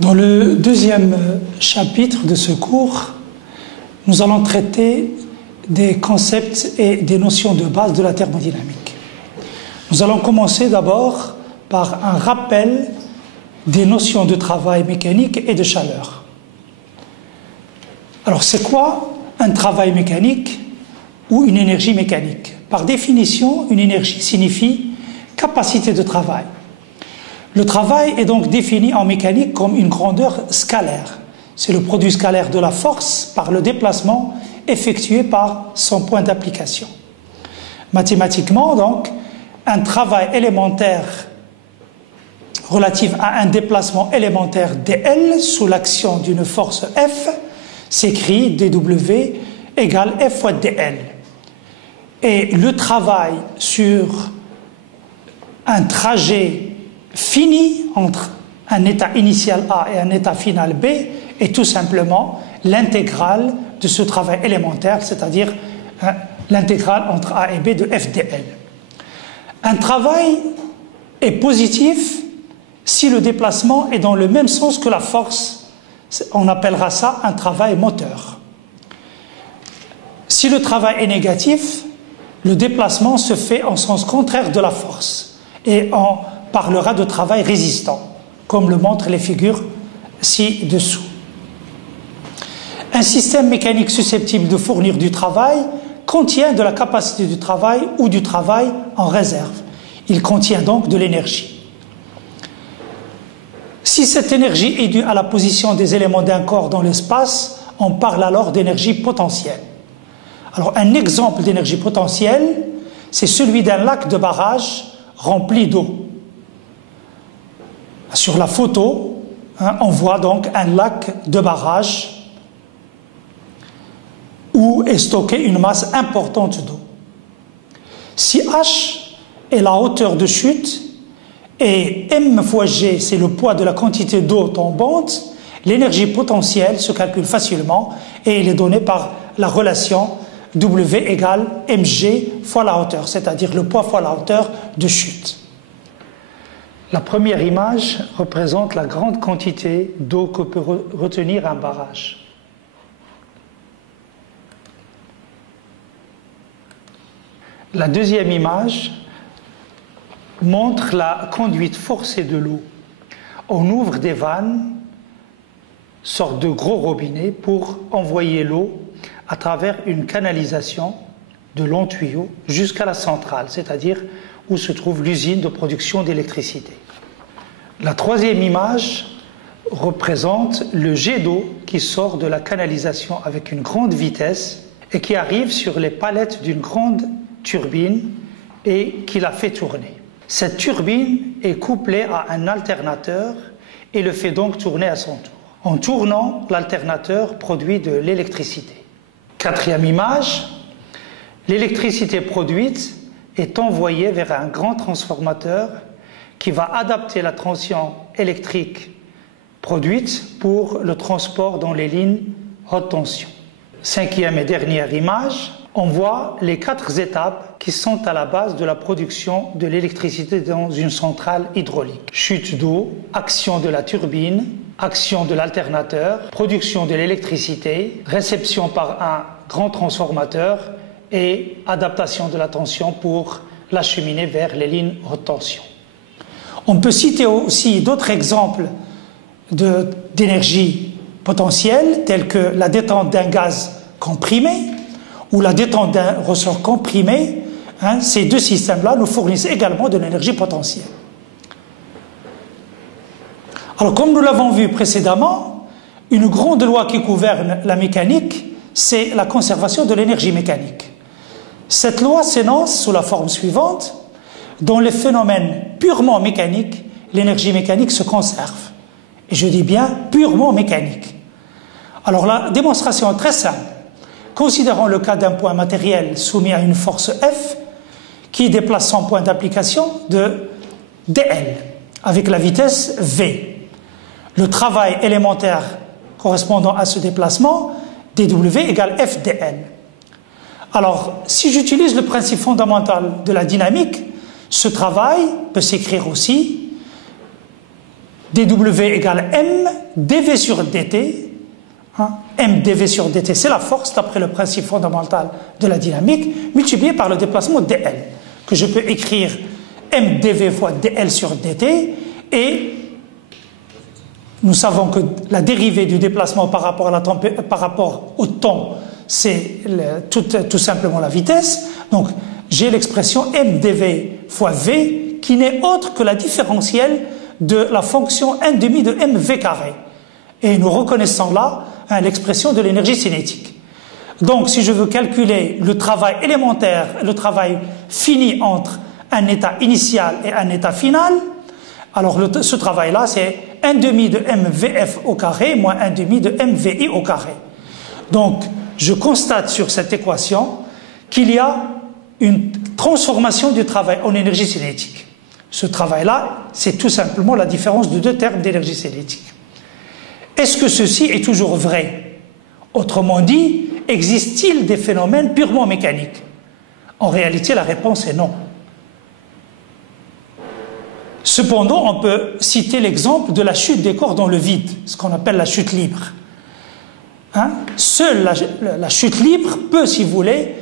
Dans le deuxième chapitre de ce cours, nous allons traiter des concepts et des notions de base de la thermodynamique. Nous allons commencer d'abord par un rappel des notions de travail mécanique et de chaleur. Alors, c'est quoi un travail mécanique ou une énergie mécanique? Par définition, une énergie signifie capacité de travail. Le travail est donc défini en mécanique comme une grandeur scalaire. C'est le produit scalaire de la force par le déplacement effectué par son point d'application. Mathématiquement, donc, un travail élémentaire relatif à un déplacement élémentaire dl sous l'action d'une force F s'écrit dW égale F fois dl. Et le travail sur un trajet fini entre un état initial A et un état final B est tout simplement l'intégrale de ce travail élémentaire, c'est-à-dire l'intégrale entre A et B de F dl. Un travail est positif si le déplacement est dans le même sens que la force. On appellera ça un travail moteur. Si le travail est négatif, le déplacement se fait en sens contraire de la force et on parlera de travail résistant, comme le montrent les figures ci-dessous. Un système mécanique susceptible de fournir du travail contient de la capacité du travail ou du travail en réserve. Il contient donc de l'énergie. Si cette énergie est due à la position des éléments d'un corps dans l'espace, on parle alors d'énergie potentielle. Alors, un exemple d'énergie potentielle, c'est celui d'un lac de barrage rempli d'eau. Sur la photo, on voit donc un lac de barrage où est stockée une masse importante d'eau. Si H est la hauteur de chute et M fois G, c'est le poids de la quantité d'eau tombante, l'énergie potentielle se calcule facilement et elle est donnée par la relation W égale mg fois la hauteur, c'est-à-dire le poids fois la hauteur de chute. La première image représente la grande quantité d'eau que peut retenir un barrage. La deuxième image montre la conduite forcée de l'eau. On ouvre des vannes, sorte de gros robinets, pour envoyer l'eau à travers une canalisation de longs tuyaux jusqu'à la centrale, c'est-à-dire où se trouve l'usine de production d'électricité. La troisième image représente le jet d'eau qui sort de la canalisation avec une grande vitesse et qui arrive sur les palettes d'une grande turbine et qui la fait tourner. Cette turbine est couplée à un alternateur et le fait donc tourner à son tour. En tournant, l'alternateur produit de l'électricité. Quatrième image, l'électricité produite est envoyée vers un grand transformateur qui va adapter la tension électrique produite pour le transport dans les lignes haute tension. Cinquième et dernière image, on voit les 4 étapes qui sont à la base de la production de l'électricité dans une centrale hydraulique. Chute d'eau, action de la turbine, action de l'alternateur, production de l'électricité, réception par un grand transformateur et adaptation de la tension pour l'acheminer vers les lignes haute tension. On peut citer aussi d'autres exemples d'énergie potentielle, tels que la détente d'un gaz comprimé ou la détente d'un ressort comprimé. Ces deux systèmes-là nous fournissent également de l'énergie potentielle. Alors, comme nous l'avons vu précédemment, une grande loi qui gouverne la mécanique, c'est la conservation de l'énergie mécanique. Cette loi s'énonce sous la forme suivante: dans les phénomènes purement mécaniques, l'énergie mécanique se conserve. Et je dis bien purement mécanique. Alors la démonstration est très simple. Considérons le cas d'un point matériel soumis à une force F qui déplace son point d'application de dl avec la vitesse v. Le travail élémentaire correspondant à ce déplacement, dw égale f dl. Alors, si j'utilise le principe fondamental de la dynamique, ce travail peut s'écrire aussi dW égale M dV sur dt. M dV sur dt, c'est la force, d'après le principe fondamental de la dynamique, multiplié par le déplacement dl, que je peux écrire M dV fois dl sur dt, et nous savons que la dérivée du déplacement par rapport au temps, c'est tout simplement la vitesse. Donc, j'ai l'expression M dV fois V, qui n'est autre que la différentielle de la fonction 1 demi de mv carré. Et nous reconnaissons là l'expression de l'énergie cinétique. Donc, si je veux calculer le travail élémentaire, le travail fini entre un état initial et un état final, alors ce travail-là, c'est 1 demi de mvf au carré moins 1 demi de mvi au carré. Donc, je constate sur cette équation qu'il y a une transformation du travail en énergie cinétique. Ce travail-là, c'est tout simplement la différence de deux termes d'énergie cinétique. Est-ce que ceci est toujours vrai? Autrement dit, existe-t-il des phénomènes purement mécaniques? En réalité, la réponse est non. Cependant, on peut citer l'exemple de la chute des corps dans le vide, ce qu'on appelle la chute libre. Seule la chute libre peut, si vous voulez,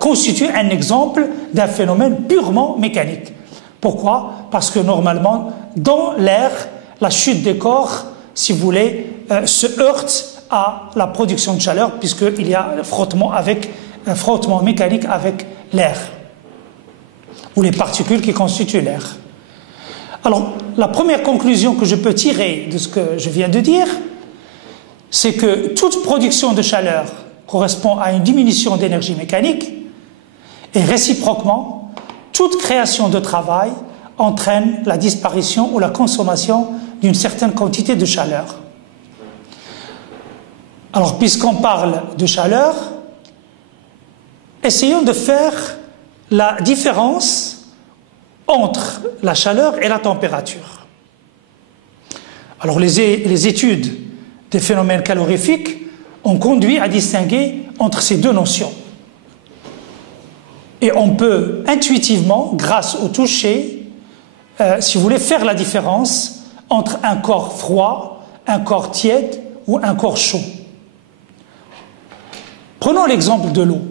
constituer un exemple d'un phénomène purement mécanique. Pourquoi? Parce que normalement, dans l'air, la chute des corps, si vous voulez, se heurte à la production de chaleur, puisqu'il y a un frottement mécanique avec l'air, ou les particules qui constituent l'air. Alors, la première conclusion que je peux tirer de ce que je viens de dire, c'est que toute production de chaleur correspond à une diminution d'énergie mécanique, et réciproquement, toute création de travail entraîne la disparition ou la consommation d'une certaine quantité de chaleur. Alors, puisqu'on parle de chaleur, essayons de faire la différence entre la chaleur et la température. Alors, les études des phénomènes calorifiques ont conduit à distinguer entre ces deux notions. Et on peut intuitivement, grâce au toucher, si vous voulez, faire la différence entre un corps froid, un corps tiède ou un corps chaud. Prenons l'exemple de l'eau.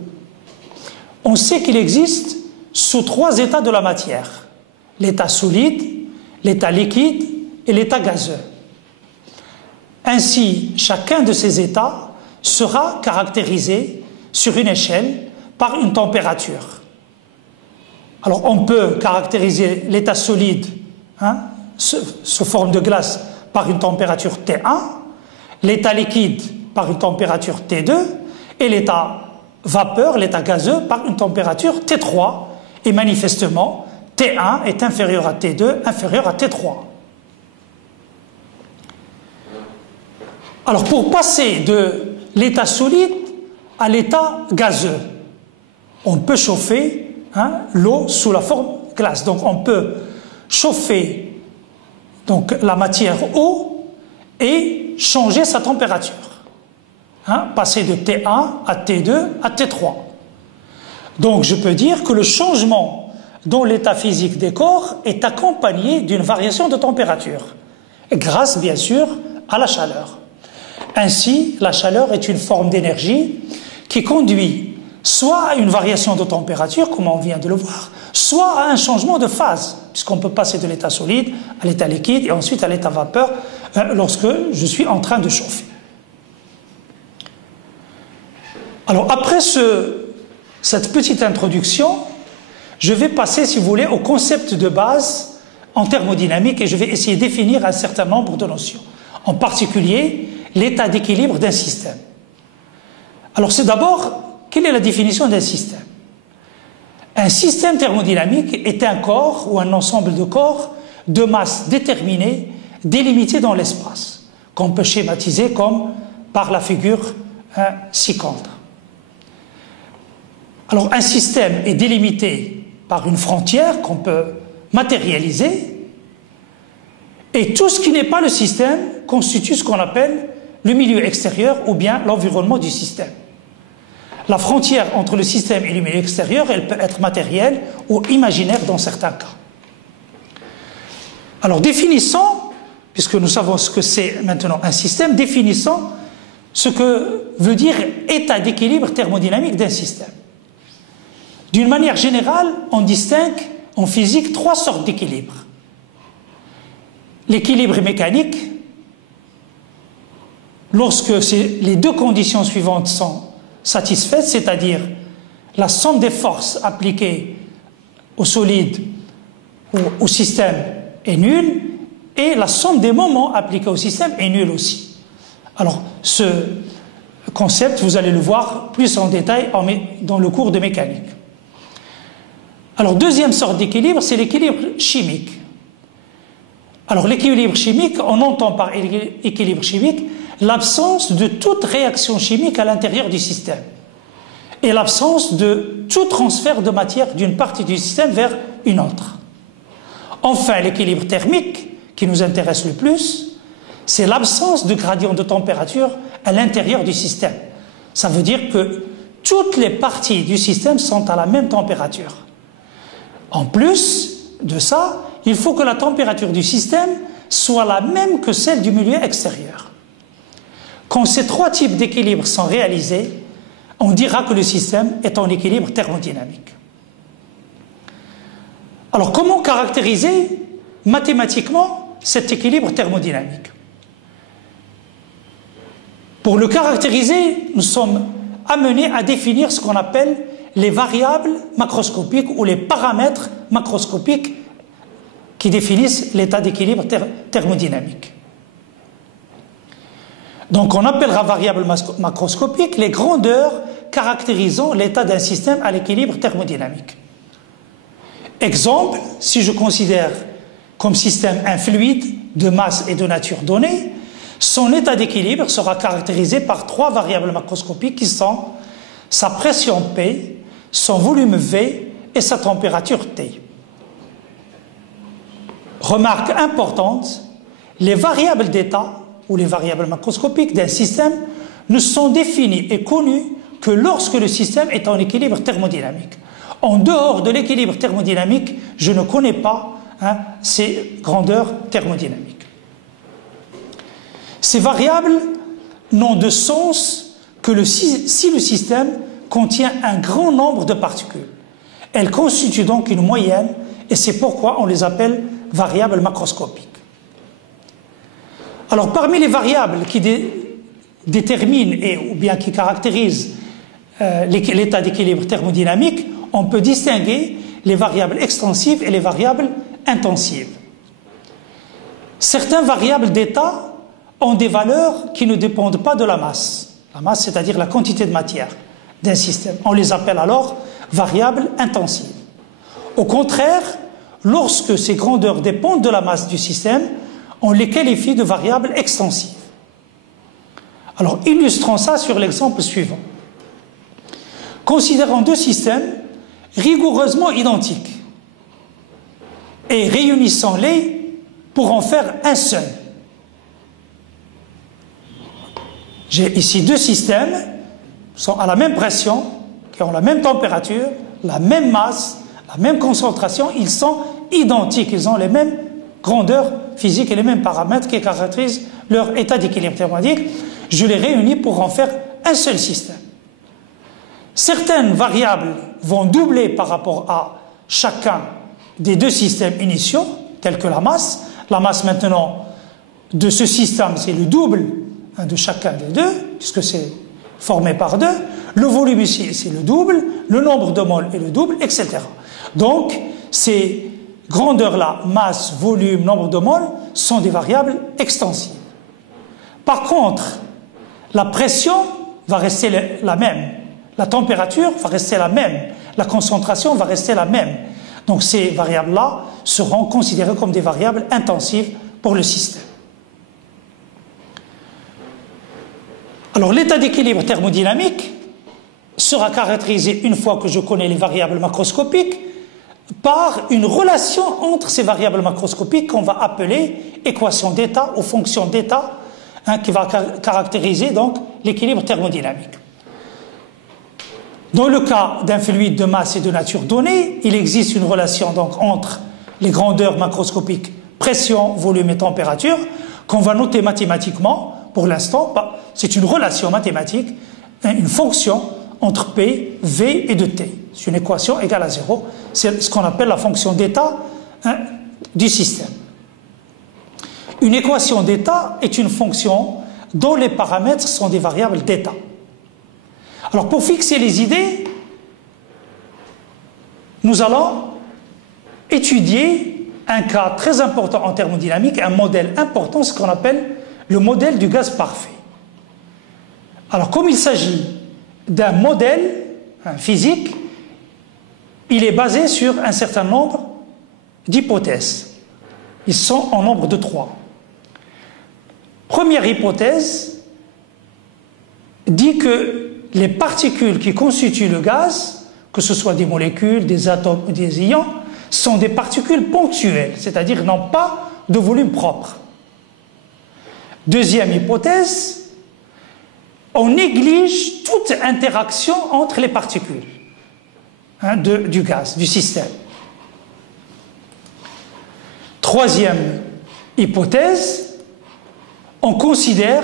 On sait qu'il existe sous trois états de la matière: l'état solide, l'état liquide et l'état gazeux. Ainsi, chacun de ces états sera caractérisé sur une échelle par une température. Alors, on peut caractériser l'état solide sous forme de glace par une température T1, l'état liquide par une température T2 et l'état vapeur, l'état gazeux, par une température T3. Et manifestement, T1 est inférieur à T2, inférieur à T3. Alors, pour passer de l'état solide à l'état gazeux, on peut chauffer l'eau sous la forme glace. Donc, on peut chauffer la matière eau et changer sa température. Passer de T1 à T2 à T3. Donc, je peux dire que le changement dans l'état physique des corps est accompagné d'une variation de température, grâce, bien sûr, à la chaleur. Ainsi, la chaleur est une forme d'énergie qui conduit soit à une variation de température, comme on vient de le voir, soit à un changement de phase, puisqu'on peut passer de l'état solide à l'état liquide et ensuite à l'état vapeur lorsque je suis en train de chauffer. Alors, après cette petite introduction, je vais passer, si vous voulez, au concept de base en thermodynamique et je vais essayer de définir un certain nombre de notions. En particulier, l'état d'équilibre d'un système. Alors, c'est d'abord, quelle est la définition d'un système? Un système thermodynamique est un corps ou un ensemble de corps de masse déterminée, délimité dans l'espace, qu'on peut schématiser comme par la figure ci-contre. Alors, un système est délimité par une frontière qu'on peut matérialiser, et tout ce qui n'est pas le système constitue ce qu'on appelle le milieu extérieur ou bien l'environnement du système. La frontière entre le système et le milieu extérieur, elle peut être matérielle ou imaginaire dans certains cas. Alors, définissons puisque nous savons ce que c'est maintenant un système, définissons ce que veut dire état d'équilibre thermodynamique d'un système. D'une manière générale, on distingue en physique 3 sortes d'équilibre. L'équilibre mécanique, lorsque les 2 conditions suivantes sont satisfaites, c'est-à-dire la somme des forces appliquées au solide ou au système est nulle, et la somme des moments appliqués au système est nulle aussi. Alors, ce concept, vous allez le voir plus en détail dans le cours de mécanique. Alors, deuxième sorte d'équilibre, c'est l'équilibre chimique. Alors, l'équilibre chimique, on entend par équilibre chimique l'absence de toute réaction chimique à l'intérieur du système et l'absence de tout transfert de matière d'une partie du système vers une autre. Enfin, l'équilibre thermique, qui nous intéresse le plus, c'est l'absence de gradient de température à l'intérieur du système. Ça veut dire que toutes les parties du système sont à la même température. En plus de ça, il faut que la température du système soit la même que celle du milieu extérieur. Quand ces 3 types d'équilibre sont réalisés, on dira que le système est en équilibre thermodynamique. Alors, comment caractériser mathématiquement cet équilibre thermodynamique? Pour le caractériser, nous sommes amenés à définir ce qu'on appelle les variables macroscopiques ou les paramètres macroscopiques qui définissent l'état d'équilibre thermodynamique. Donc on appellera variables macroscopiques les grandeurs caractérisant l'état d'un système à l'équilibre thermodynamique. Exemple, si je considère comme système un fluide de masse et de nature donnée, son état d'équilibre sera caractérisé par 3 variables macroscopiques qui sont sa pression P, son volume V et sa température T. Remarque importante, les variables d'état ou les variables macroscopiques d'un système ne sont définies et connues que lorsque le système est en équilibre thermodynamique. En dehors de l'équilibre thermodynamique, je ne connais pas ces grandeurs thermodynamiques. Ces variables n'ont de sens que si le système contient un grand nombre de particules. Elles constituent donc une moyenne et c'est pourquoi on les appelle variables macroscopiques. Alors parmi les variables qui déterminent ou bien qui caractérisent l'état d'équilibre thermodynamique, on peut distinguer les variables extensives et les variables intensives. Certaines variables d'état ont des valeurs qui ne dépendent pas de la masse. La masse, c'est-à-dire la quantité de matière d'un système. On les appelle alors variables intensives. Au contraire, lorsque ces grandeurs dépendent de la masse du système, on les qualifie de variables extensives. Alors, illustrons ça sur l'exemple suivant. Considérons 2 systèmes rigoureusement identiques et réunissons-les pour en faire un seul. J'ai ici 2 systèmes qui sont à la même pression, qui ont la même température, la même masse, la même concentration, ils sont identiques, ils ont les mêmes grandeurs physiques et les mêmes paramètres qui caractérisent leur état d'équilibre thermodynamique. Je les réunis pour en faire un seul système. Certaines variables vont doubler par rapport à chacun des 2 systèmes initiaux, tels que la masse. La masse maintenant de ce système, c'est le double de chacun des 2, puisque c'est formé par 2. Le volume ici, c'est le double. Le nombre de moles est le double, etc. Donc, ces grandeurs-là, masse, volume, nombre de moles, sont des variables extensives. Par contre, la pression va rester la même. La température va rester la même. La concentration va rester la même. Donc ces variables-là seront considérées comme des variables intensives pour le système. Alors l'état d'équilibre thermodynamique sera caractérisé, une fois que je connais les variables macroscopiques, par une relation entre ces variables macroscopiques qu'on va appeler équation d'état ou fonction d'état, qui va caractériser donc l'équilibre thermodynamique. Dans le cas d'un fluide de masse et de nature donnée, il existe une relation donc entre les grandeurs macroscopiques pression, volume et température, qu'on va noter mathématiquement. Pour l'instant, c'est une relation mathématique, une fonction entre P, V et de T. C'est une équation égale à 0. C'est ce qu'on appelle la fonction d'état du système. Une équation d'état est une fonction dont les paramètres sont des variables d'état. Alors pour fixer les idées, nous allons étudier un cas très important en thermodynamique, un modèle important, ce qu'on appelle le modèle du gaz parfait. Alors comme il s'agit d'un modèle physique, il est basé sur un certain nombre d'hypothèses. Ils sont en nombre de 3. Première hypothèse dit que les particules qui constituent le gaz, que ce soit des molécules, des atomes ou des ions, sont des particules ponctuelles, c'est-à-dire n'ont pas de volume propre. Deuxième hypothèse, on néglige toute interaction entre les particules du gaz, du système. Troisième hypothèse, on considère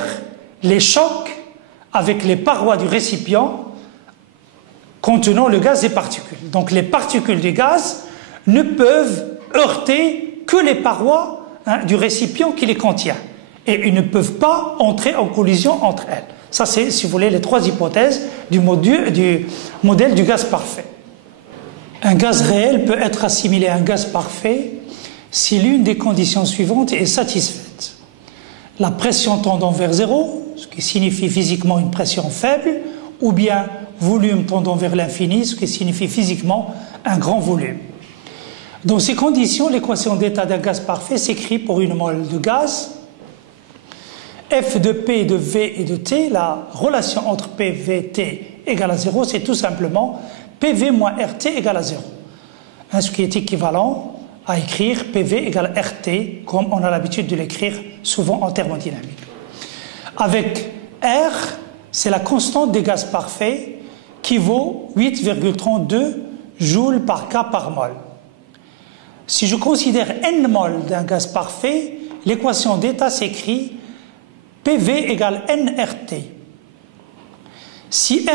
les chocs avec les parois du récipient contenant le gaz et particules. Donc les particules du gaz ne peuvent heurter que les parois du récipient qui les contient. Et ils ne peuvent pas entrer en collision entre elles. Ça, c'est, si vous voulez, les 3 hypothèses du modèle du gaz parfait. Un gaz réel peut être assimilé à un gaz parfait si l'une des conditions suivantes est satisfaite. La pression tendant vers 0, ce qui signifie physiquement une pression faible, ou bien volume tendant vers l'infini, ce qui signifie physiquement un grand volume. Dans ces conditions, l'équation d'état d'un gaz parfait s'écrit pour une mole de gaz. F de P, de V et de T, la relation entre P, V, T égale à 0, c'est tout simplement PV moins RT égale à 0. Ce qui est équivalent à écrire PV égale RT, comme on a l'habitude de l'écrire souvent en thermodynamique. Avec R, c'est la constante des gaz parfaits qui vaut 8,32 joules par K par mol. Si je considère N mol d'un gaz parfait, l'équation d'état s'écrit PV égale nRT. Si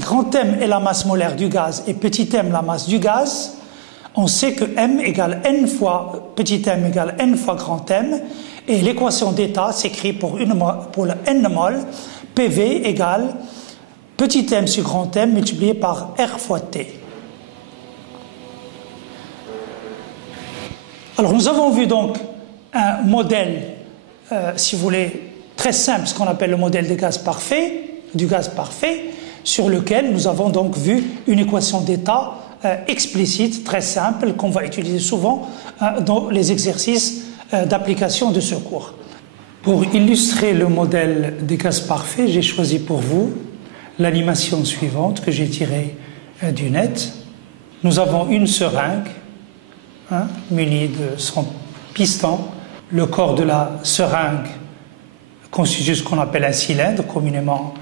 grand M est la masse molaire du gaz et petit m la masse du gaz, on sait que m égale n fois petit m égale n fois grand M, et l'équation d'état s'écrit pour le n mol, PV égale petit m sur grand M multiplié par R fois T. Alors nous avons vu donc un modèle, si vous voulez, très simple, ce qu'on appelle le modèle du gaz parfait, sur lequel nous avons donc vu une équation d'état explicite, très simple, qu'on va utiliser souvent dans les exercices d'application de ce cours. Pour illustrer le modèle des gaz parfaits, j'ai choisi pour vous l'animation suivante que j'ai tirée du net. Nous avons une seringue munie de son piston. Le corps de la seringue constitue ce qu'on appelle un cylindre, communément,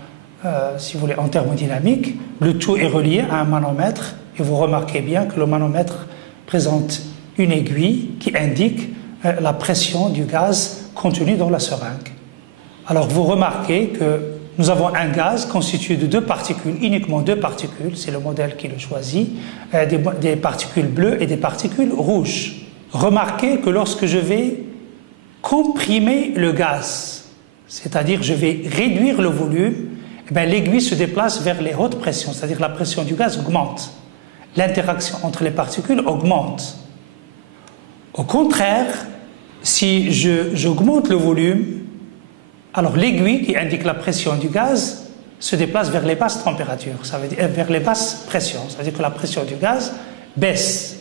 si vous voulez, en thermodynamique. Le tout est relié à un manomètre, et vous remarquez bien que le manomètre présente une aiguille qui indique la pression du gaz contenu dans la seringue. Alors vous remarquez que nous avons un gaz constitué de 2 particules, uniquement 2 particules, c'est le modèle qui le choisit, des particules bleues et des particules rouges. Remarquez que lorsque je vais comprimer le gaz, c'est-à-dire je vais réduire le volume, l'aiguille se déplace vers les hautes pressions, c'est-à-dire la pression du gaz augmente. L'interaction entre les particules augmente. Au contraire, si j'augmente le volume, alors l'aiguille qui indique la pression du gaz se déplace vers les basses températures, ça veut dire vers les basses pressions, c'est-à-dire que la pression du gaz baisse.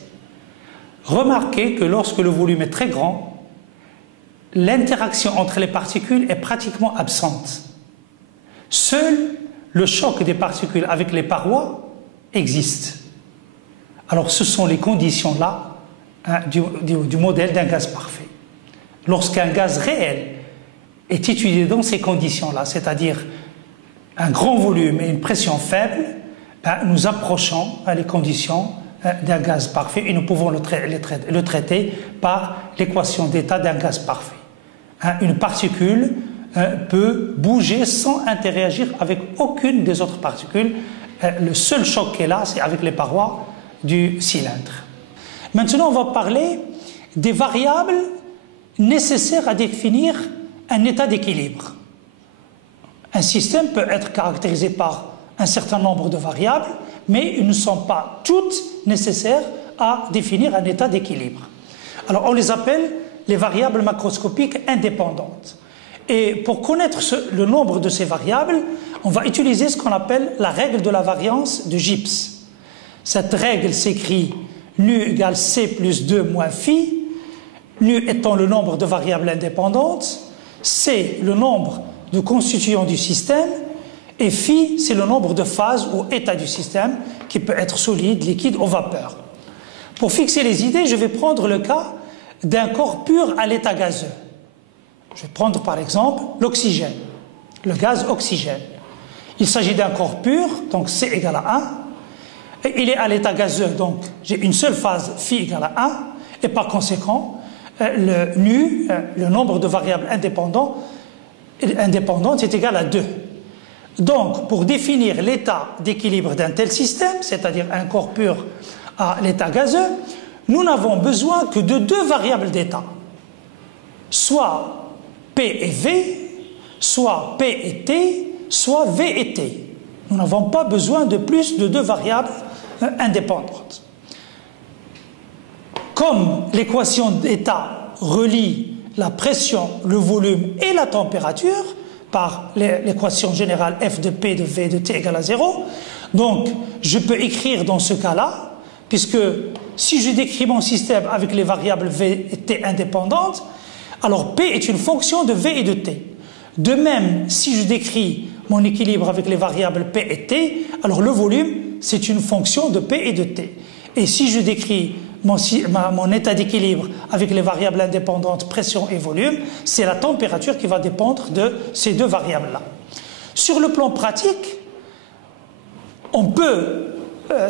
Remarquez que lorsque le volume est très grand, l'interaction entre les particules est pratiquement absente. Seul le choc des particules avec les parois existe. Alors ce sont les conditions-là du modèle d'un gaz parfait. Lorsqu'un gaz réel est étudié dans ces conditions-là, c'est-à-dire un grand volume et une pression faible, nous approchons les conditions d'un gaz parfait et nous pouvons le traiter par l'équation d'état d'un gaz parfait. Une particule peut bouger sans interagir avec aucune des autres particules. Le seul choc qui est là, c'est avec les parois du cylindre. Maintenant, on va parler des variables nécessaires à définir un état d'équilibre. Un système peut être caractérisé par un certain nombre de variables, mais ils ne sont pas toutes nécessaires à définir un état d'équilibre. Alors, on les appelle les variables macroscopiques indépendantes. Et pour connaître le nombre de ces variables, on va utiliser ce qu'on appelle la règle de la variance de Gibbs. Cette règle s'écrit nu égale c plus 2 moins phi, nu étant le nombre de variables indépendantes, c le nombre de constituants du système, et phi c'est le nombre de phases ou états du système qui peut être solide, liquide ou vapeur. Pour fixer les idées, je vais prendre le cas d'un corps pur à l'état gazeux. Je vais prendre par exemple l'oxygène, le gaz oxygène. Il s'agit d'un corps pur, donc C égale à 1, et il est à l'état gazeux, donc j'ai une seule phase, phi égale à 1, et par conséquent, le nu, le nombre de variables indépendantes est égal à 2. Donc, pour définir l'état d'équilibre d'un tel système, c'est-à-dire un corps pur à l'état gazeux, nous n'avons besoin que de 2 variables d'état, soit P et V, soit P et T, soit V et T. Nous n'avons pas besoin de plus de 2 variables indépendantes. Comme l'équation d'état relie la pression, le volume et la température par l'équation générale F de P de V de T égale à 0, donc je peux écrire dans ce cas-là, puisque si je décris mon système avec les variables V et T indépendantes, alors P est une fonction de V et de T. De même, si je décris mon équilibre avec les variables P et T, alors le volume, c'est une fonction de P et de T. Et si je décris mon état d'équilibre avec les variables indépendantes pression et volume, c'est la température qui va dépendre de ces 2 variables-là. Sur le plan pratique, on peut,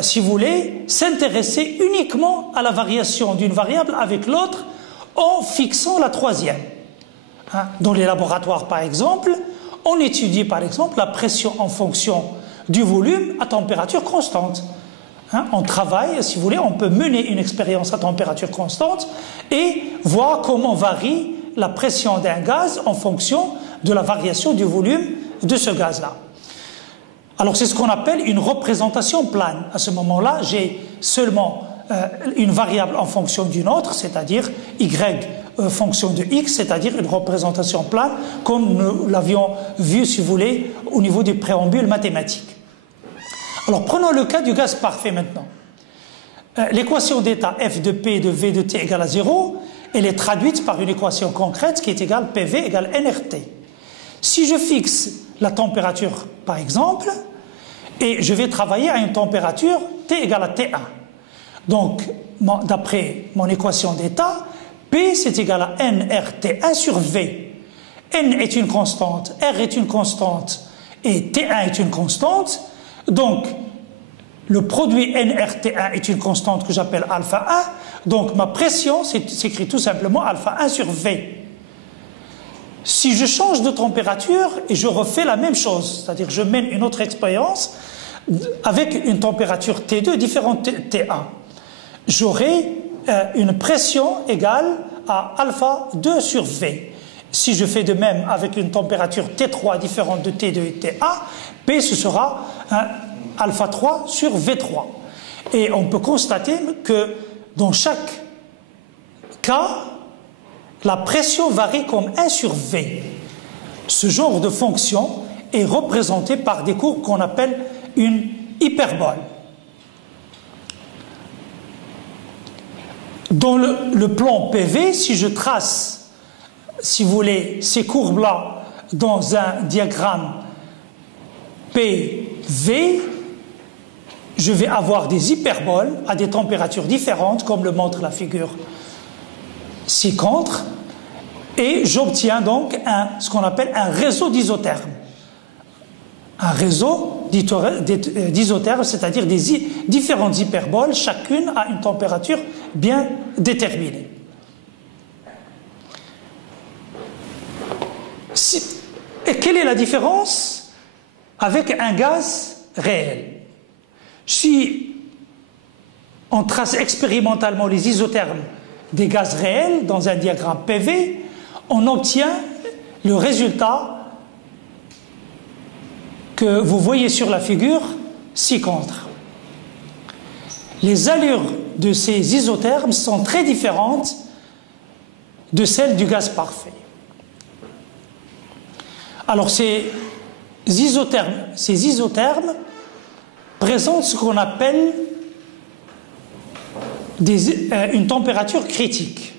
si vous voulez, s'intéresser uniquement à la variation d'une variable avec l'autre en fixant la 3e. Dans les laboratoires, par exemple, on étudie par exemple la pression en fonction du volume à température constante. On travaille, si vous voulez, on peut mener une expérience à température constante et voir comment varie la pression d'un gaz en fonction de la variation du volume de ce gaz-là. Alors c'est ce qu'on appelle une représentation plane. À ce moment-là, j'ai seulement une variable en fonction d'une autre, c'est-à-dire y fonction de x, c'est-à-dire une représentation plane, comme nous l'avions vu, si vous voulez, au niveau du préambule mathématique. Alors prenons le cas du gaz parfait maintenant. L'équation d'état F de P de V de T égale à 0, elle est traduite par une équation concrète qui est égale PV égale nRT. Si je fixe la température par exemple, et je vais travailler à une température T égale à T1. Donc, d'après mon équation d'état, P c'est égal à nRT1 sur V. N est une constante, R est une constante et T1 est une constante. Donc, le produit nRT1 est une constante que j'appelle alpha 1. Donc, ma pression s'écrit tout simplement alpha 1 sur V. Si je change de température et je refais la même chose, c'est-à-dire je mène une autre expérience avec une température T2 différente de T1, j'aurai une pression égale à alpha 2 sur V. Si je fais de même avec une température T3 différente de T2 et T1, P ce sera alpha 3 sur V3. Et on peut constater que dans chaque cas, la pression varie comme 1 sur V. Ce genre de fonction est représenté par des courbes qu'on appelle une hyperbole. Dans le plan PV, si je trace, si vous voulez, ces courbes-là dans un diagramme PV, je vais avoir des hyperboles à des températures différentes, comme le montre la figure ci-contre, et j'obtiens donc ce qu'on appelle un réseau d'isothermes. Un réseau d'isothermes, c'est-à-dire des différentes hyperboles, chacune à une température bien déterminée. Et quelle est la différence avec un gaz réel? Si on trace expérimentalement les isothermes des gaz réels dans un diagramme PV, on obtient le résultat que vous voyez sur la figure ci-contre. Les allures de ces isothermes sont très différentes de celles du gaz parfait. Alors ces isothermes présentent ce qu'on appelle une température critique.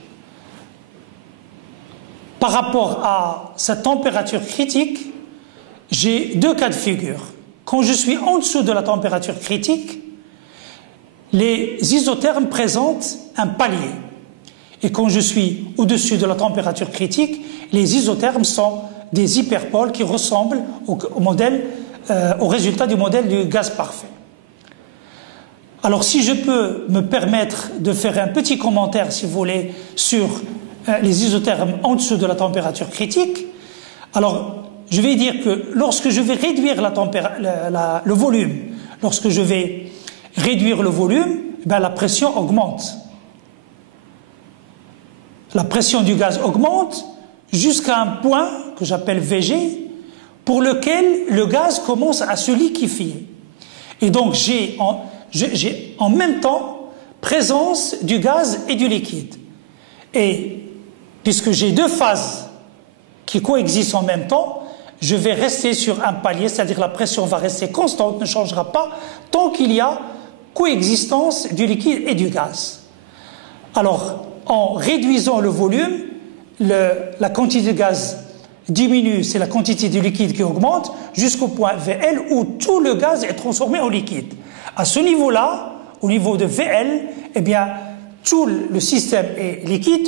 Par rapport à cette température critique, j'ai deux cas de figure. Quand je suis en dessous de la température critique, les isothermes présentent un palier. Et quand je suis au-dessus de la température critique, les isothermes sont des hyperpoles qui ressemblent au résultat du modèle du gaz parfait. Alors si je peux me permettre de faire un petit commentaire, si vous voulez, sur les isothermes en dessous de la température critique, alors je vais dire que lorsque je vais réduire le volume, lorsque je vais réduire le volume, la pression augmente. La pression du gaz augmente jusqu'à un point que j'appelle VG, pour lequel le gaz commence à se liquéfier. Et donc j'ai en même temps présence du gaz et du liquide. Et puisque j'ai deux phases qui coexistent en même temps, je vais rester sur un palier, c'est-à-dire la pression va rester constante, ne changera pas, tant qu'il y a coexistence du liquide et du gaz. Alors, en réduisant le volume, la quantité de gaz diminue, c'est la quantité de liquide qui augmente, jusqu'au point VL où tout le gaz est transformé en liquide. À ce niveau-là, au niveau de VL, eh bien, tout le système est liquide,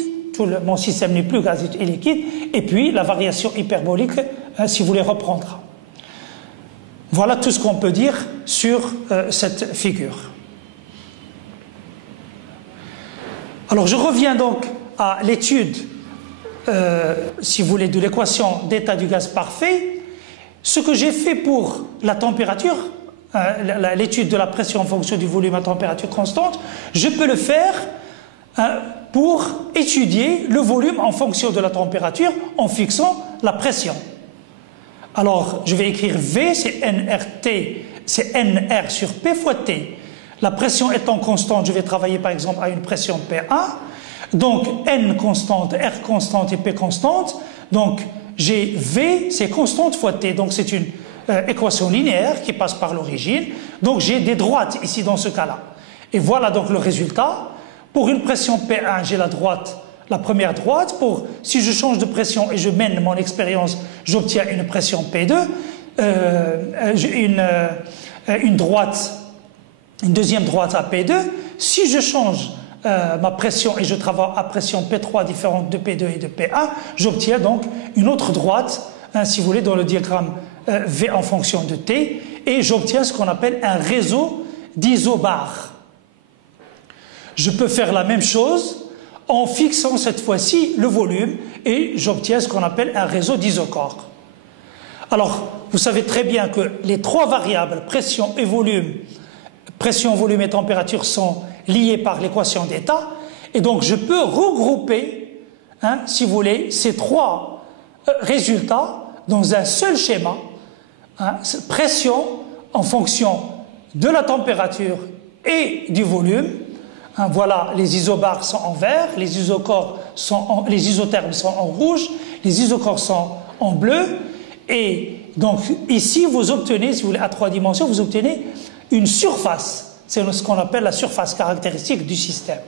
mon système n'est plus gazeux et liquide, et puis la variation hyperbolique, si vous voulez, reprendra. Voilà tout ce qu'on peut dire sur cette figure. Alors je reviens donc à l'étude, si vous voulez, de l'équation d'état du gaz parfait. Ce que j'ai fait pour la température, l'étude de la pression en fonction du volume à température constante, je peux le faire pour étudier le volume en fonction de la température en fixant la pression. Alors, je vais écrire V, c'est NRT, c'est NR sur P fois T. La pression étant constante, je vais travailler par exemple à une pression P1. Donc, N constante, R constante et P constante. Donc, j'ai V, c'est constante fois T. Donc, c'est une équation linéaire qui passe par l'origine. Donc, j'ai des droites ici dans ce cas-là. Et voilà donc le résultat. Pour une pression P1, j'ai la première droite. Si je change de pression et je mène mon expérience, j'obtiens une pression P2. Une deuxième droite à P2. Si je change ma pression et je travaille à pression P3 différente de P2 et de P1, j'obtiens donc une autre droite, si vous voulez, dans le diagramme V en fonction de T, et j'obtiens ce qu'on appelle un réseau d'isobars. Je peux faire la même chose en fixant cette fois-ci le volume et j'obtiens ce qu'on appelle un réseau d'isochores. Alors, vous savez très bien que les trois variables, pression, volume et température, sont liées par l'équation d'état. Et donc, je peux regrouper, si vous voulez, ces trois résultats dans un seul schéma. Pression en fonction de la température et du volume. Voilà, les isobars sont en vert, les isothermes sont en rouge, les isochores sont en bleu. Et donc ici, vous obtenez, si vous voulez, à trois dimensions, vous obtenez une surface. C'est ce qu'on appelle la surface caractéristique du système.